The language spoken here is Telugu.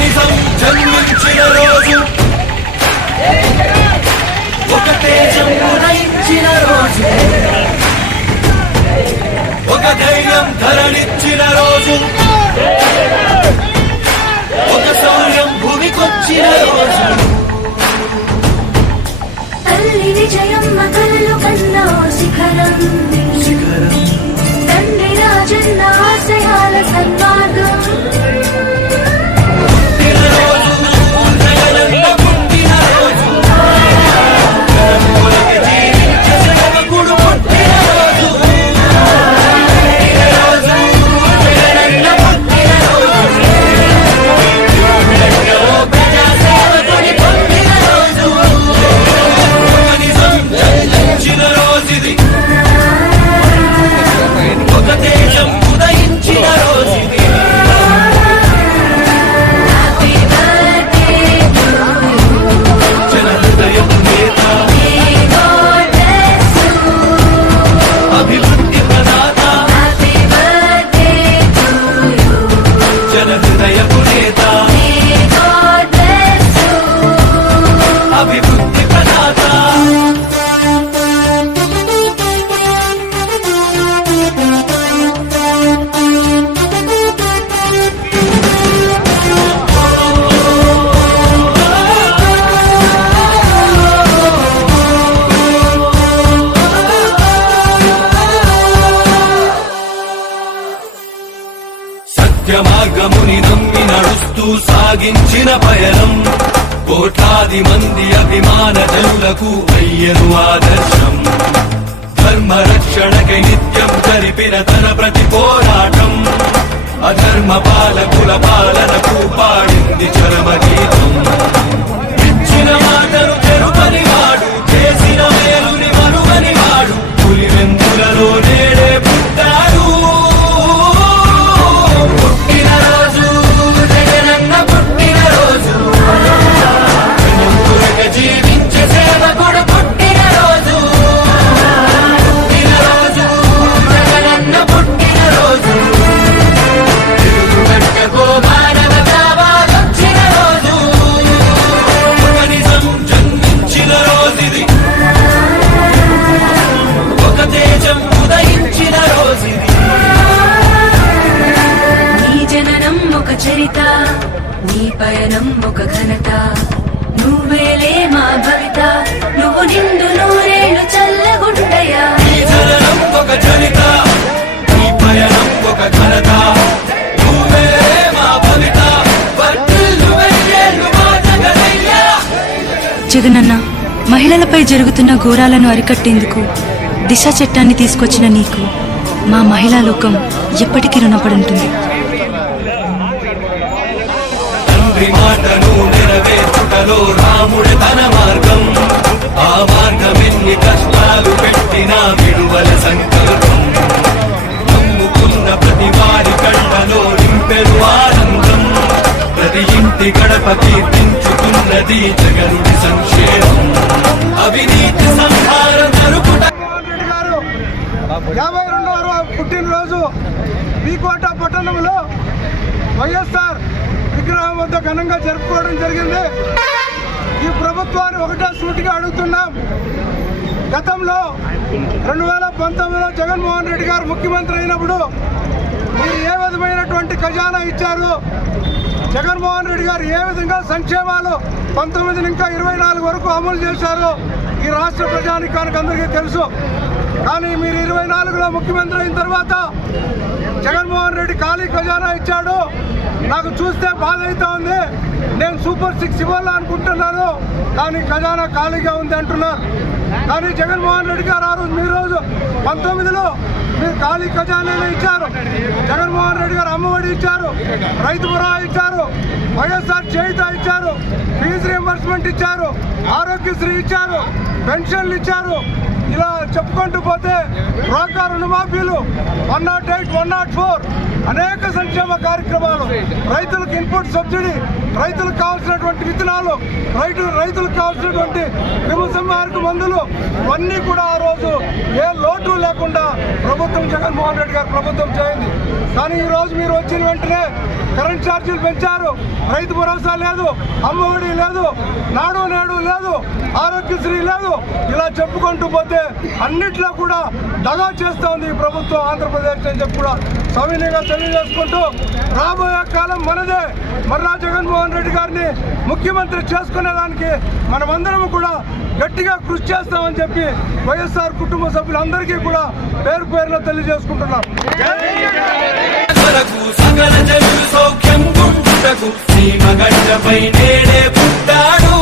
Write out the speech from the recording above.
నిజం జన్మించిన రోజు, ఒక తేజం ఉదయించిన రోజు, ఒక ధైర్యం ధరణిచ్చిన రోజు, ఒక శౌర్యం భూమికొచ్చిన రోజు. తల్లి విజయమ్మ కలలు కన్నా శిఖరం, తండ్రి రాజన్న ఆశయాల సన్మార్గం. మార్గముని నమ్మి నడుస్తూ సాగించిన పయనం, కోట్లాది మంది అభిమాన జనులకు అయ్యను ఆదర్శం. ధర్మ రక్షణకై నిత్యం జరిపిన తన ప్రతి పోరాటం, అధర్మ పాలకుల పాలనకు పాడింది చరమ గీతం. ఇచ్చిన మాటను చెరుపని వాడు, చేసిన మేలుని మరువని వాడు, పులివెందులలో నేడే పుట్టాడు. జీవించే సేవకుడు పుట్టిన రోజు, పుట్టిన రోజు, జగనన్న పుట్టిన రోజు, తెలుగుగడ్డకు మానవ భావాలొచ్చిన రోజు, ఒక నిజం జన్మించిన రోజుది, ఒక తేజం ఉదయించిన రోజుది. నీ జననం ఒక చరిత, నీ పయనం ఒక ఘనత, నువ్వేలే మా భవిత, నువ్వు నిండు నూరేళ్లు చల్లగుండయా. నీ జననం ఒక చరిత, నీ పయనం ఒక ఘనత, నువ్వేలే మా భవిత, వర్ధిల్లు వెయ్యేళ్లు మా జగనయ్యా. జగనన్న, మహిళలపై జరుగుతున్న ఘోరాలను అరికట్టేందుకు దిశ చట్టాన్ని తీసుకొచ్చిన నీకు మా మహిళా లోకం ఎప్పటికీ రుణపడి ఉంటుంది. మాటను నెరవేర్చుటలో రాముడి తన మార్గం, ఆ మార్గం ఎన్ని కష్టాలు పెట్టినా విడువల సంకల్పం. నమ్ముకున్న ప్రతి వారి కళ్ళలో నింపెను ఆనందం, ప్రతి ఇంటి గడప కీర్తించుతున్నది జగనుడి సంక్షేమం. అవినీతి సంహారం జరుపుట 52వ పుట్టినరోజు బీకోట పట్టణంలో వైఎస్ఆర్ విగ్రహం వద్ద ఘనంగా జరుపుకోవడం జరిగింది. ఈ ప్రభుత్వాన్ని ఒకటే సూటిగా అడుగుతున్నాం. గతంలో 2019లో జగన్మోహన్ రెడ్డి గారు ముఖ్యమంత్రి అయినప్పుడు మీరు ఏ విధమైనటువంటి ఖజానా ఇచ్చారు? జగన్మోహన్ రెడ్డి గారు ఏ విధంగా సంక్షేమాలు 19 ఇంకా 24 వరకు అమలు చేశారు ఈ రాష్ట్ర ప్రజానికానికి అందరికీ తెలుసు. కానీ మీరు 24లో ముఖ్యమంత్రి అయిన తర్వాత జగన్మోహన్ రెడ్డి ఖాళీ ఖజానా ఇచ్చాడు. నాకు చూస్తే బాధ అవుతా ఉంది. నేను సూపర్ 6 ఇవ్వాలనుకుంటున్నాను, కానీ ఖజానా ఖాళీగా ఉంది అంటున్నారు. కానీ జగన్మోహన్ రెడ్డి గారు ఆ రోజు, మీ రోజు 19లో మీరు ఖాళీ ఖజానానే ఇచ్చారు. జగన్మోహన్ రెడ్డి గారు అమ్మఒడి ఇచ్చారు, రైతు భరోసా ఇచ్చారు, వైఎస్ఆర్ చేయుత ఇచ్చారు, ఫీజు రియంబర్స్మెంట్ ఇచ్చారు, ఆరోగ్యశ్రీ ఇచ్చారు, పెన్షన్లు ఇచ్చారు. ఇలా చెప్పుకుంటూ పోతే రోకా రుణమాఫీలు 108, 104 అనేక సంక్షేమ కార్యక్రమాలు, రైతులకు ఇన్పుట్ సబ్సిడీ, రైతులకు కావాల్సినటువంటి విత్తనాలు, రైతులకు కావాల్సినటువంటి క్రిమిసంహారక మందులు ఇవన్నీ కూడా ఆ రోజు ఏ లోటు లేకుండా ప్రభుత్వం జగన్మోహన్ రెడ్డి గారు ప్రభుత్వం చేయింది. కానీ ఈ రోజు మీరు వచ్చిన వెంటనే కరెంట్ ఛార్జీలు పెంచారు, రైతు భరోసా లేదు, అమ్మఒడి లేదు, నాడు నేడు లేదు, ఆరోగ్యశ్రీ లేదు, ఇలా చెప్పుకుంటూ పోతే అన్నిట్లో కూడా దగా చేస్తూ ఉంది ఈ ప్రభుత్వం ఆంధ్రప్రదేశ్ అని చెప్పి కూడా సవినీయంగా తెలియజేసుకుంటూ రాబోయే కాలం మనదే. మరలా జగన్మోహన్ రెడ్డి గారిని ముఖ్యమంత్రి చేసుకునేదానికి మనమందరం కూడా గట్టిగా కృషి చేస్తామని చెప్పి వైఎస్ఆర్ కుటుంబ సభ్యులందరికీ కూడా పేరు పేరులో తెలియజేసుకుంటున్నాం. సకల జనులు సౌఖ్యం గుంటుటకు సీమ గడ్డపై నేడే పుట్టాడు.